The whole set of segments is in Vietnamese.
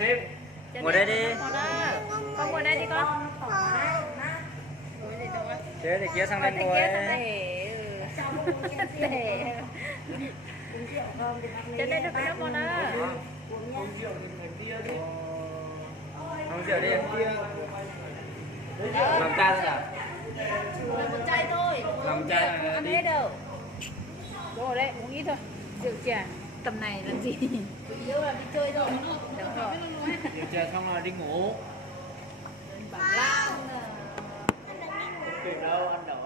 xếp. Ngồi đây đi. Con ngồi đây đi con. Thế thì kia sang đây ngồi. Trên đây được cái con đó. Không rượu đi. Làm chai thôi à? Một chai thôi. Làm chai Ăn hết đâu. Rồi đấy, uống ít thôi. Rượu chè tầm này làm gì? Yêu là đi chơi rồi. Được rồi. Rượu chè xong rồi đi ngủ. Bảo lao. Kịp đâu, ăn đậu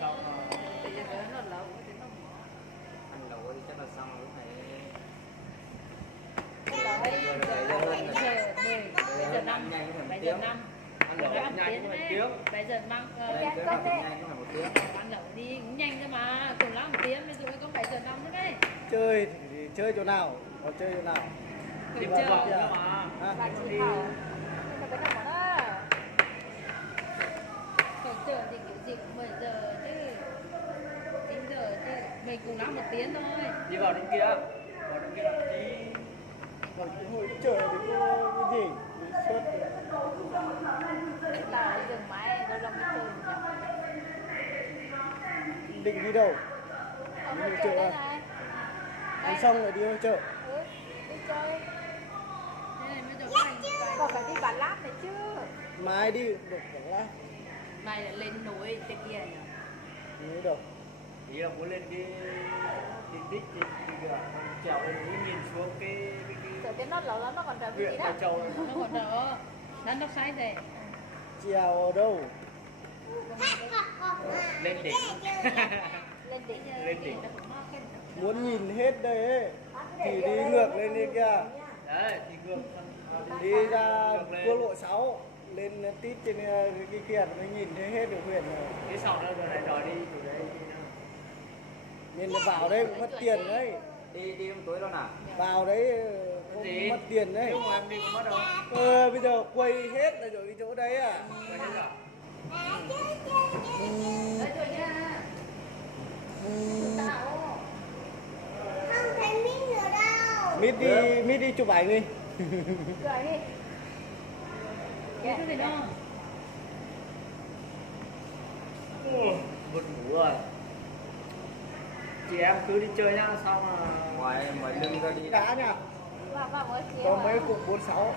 xong rồi. Tự nhiên nó lẩu Ăn đậu thì chắc là xong rồi lúc này. Bây giờ 5 bây giờ 5 Ăn đậu nhanh nhưng mà trước. bây giờ mang Nhanh nhưng mà một tiếng. ăn đậu đi cũng nhanh thôi mà cùng lắm 1 tiếng bây giờ có 7 giờ 5 nữa đấy. Chơi thì chơi chỗ nào? Có chơi chỗ nào? Đi vào vòng nữa mà. Bà chị Thảo nhưng mà cái nào mà đó phải chờ thì kiểu gì cũng 7 giờ chứ 9 giờ chứ mình cùng lắm 1 tiếng thôi. Đi vào bên kia. Vào bên kia làm gì? Còn cái ngồi chờ thì có cái gì? Đi suốt. Ta ở giường máy đâu làm cái chơi nhỉ? Định đi đâu? Ở Đi hội chợ chợ đây à? này. Ăn xong rồi đi hội chợ. Đi chơi. Đây này bây giờ các anh còn phải đi Bản Lát này chứ. Mai đi được chẳng lẽ? Mày là lên núi trên kia nhỉ? Đi đâu? Ý là muốn lên cái đích thì trèo lên núi nhìn xuống cái Sợ cái nốt lẩu lắm nó còn trở cái gì huyện đó. Mai Châu. Nó còn trở. Nó sai rồi. Trèo ở đâu? Lên đỉnh. Lên đỉnh. Lên đỉnh. Muốn nhìn hết đây ấy. Thì đi ngược lên đi kia. Đấy, thì ngược Đi ra quốc lộ 6 lên tít trên cái kia mới nhìn thấy hết được huyện rồi. cái sau đó rồi lại đòi đi từ đấy Nên là vào đây cũng mất tiền đấy. đi hôm tối đâu nào? Vào đấy cũng Gì? mất tiền đấy. Lúc mà em đi cũng mất đâu? Bây giờ quay hết là rồi cái chỗ đấy à? Quay hết cả. Đấy rồi nha. Không thấy Mít nữa đâu. Mít đi chụp ảnh đi. Cười đi. Cái thứ gì đâu? Buồn ngủ rồi. Chị em cứ đi chơi nhá, xong mà ngoài lưng ra đi. Đá nha. Bà mới kia. Có mấy cục 46.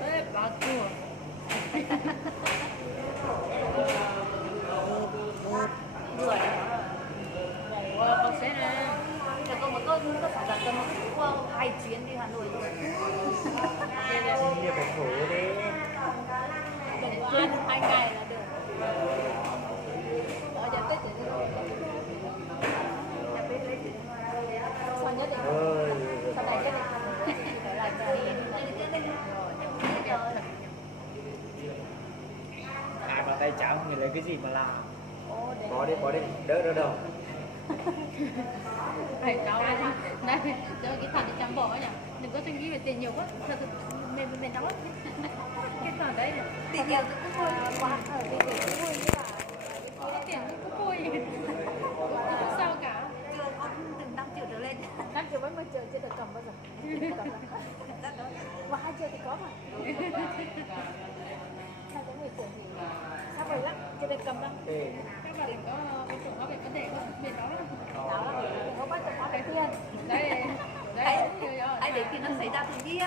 Đấy, bà chùa. Người con sẽ này. Để con một con phải là con một 2 chuyến đi Hà Nội rồi. Đi phải thổ đi. Để chuyến 2 ngày là được. Ở giờ Tết thì sao nhất định. Sau này cái này phải là Ai vào tay cháu người lấy cái gì mà làm? Bỏ đi, đỡ đầu. Phải nói này, cho cái thằng đi chăm bỏ nhỉ, đừng có suy nghĩ về tiền nhiều quá, thật mình đóng cái thằng đấy tiền nhiều cũng vui, quá tiền nhiều cũng vui nhưng mà tiền cũng vui, không sao cả. Chưa con từng 5 triệu trở lên. 5 triệu với 10 triệu chưa được cầm bao giờ. Mà 2 triệu thì có mà. 2 tới 10 triệu thì sao vậy lắm, chưa được cầm đâu. Các bạn đừng có cái chỗ nó về vấn đề không, về đó là đừng có bắt chợt cái tiền. Đây, Ai để khi nó xảy ra thì biết.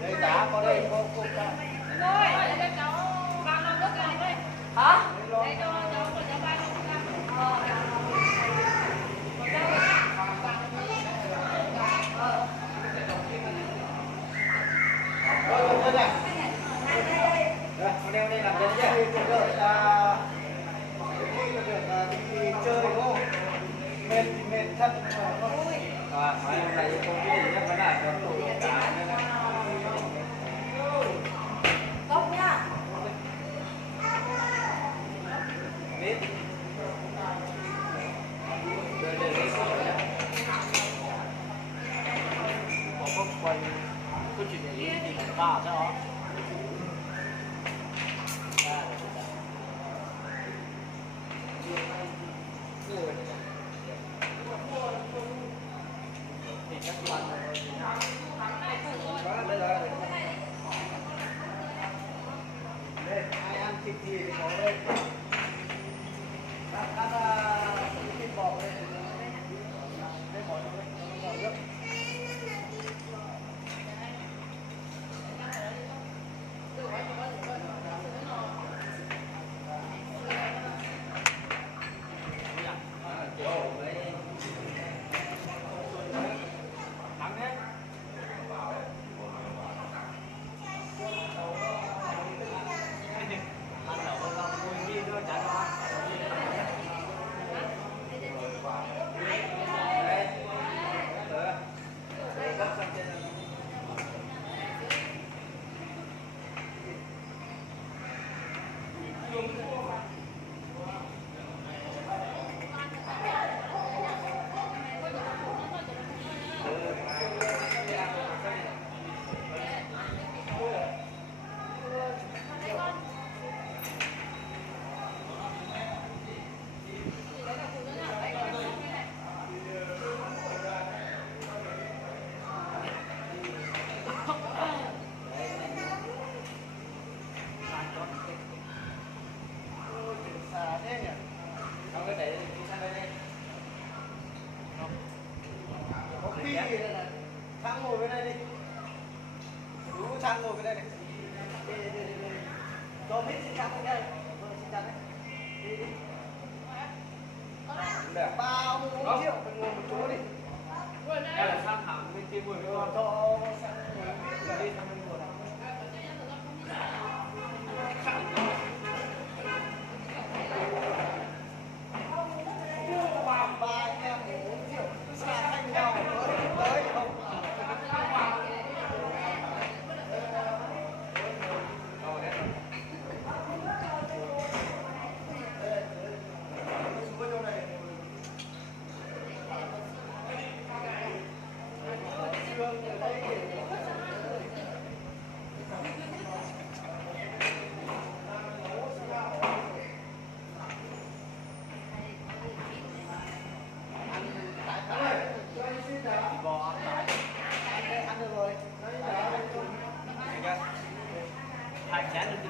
Đây cá có đây có cá. Ngồi, để cháu ba năm nước này đây. Hả? Đây cho cháu một cháu ba năm nước. Con này. Đây, con đeo đây làm cái gì? Đợi đi chơi đúng không? Mệt thật. Mấy hôm nay không biết gì nhất, cái này có tủ cá. chuyện này thì bà cho Đây, ai ăn thịt gì thì có đây. Ăn thịt bò đây. Đây bỏ cho đây, nước. Sang ngồi bên đây đi. Chú sang ngồi bên đây này. Đi. Cho biết xin sang bên đây. Vâng, xin chào đấy. Đi đi. Để bao nhiêu triệu phải ngồi một chỗ đi. hay là sang hẳn bên kia ngồi với con Cho sang ngồi đi sang bên ngồi nào. Ba anh em uống rượu cứ xa thanh nhau tới không. Ăn được rồi. hai chén được chưa?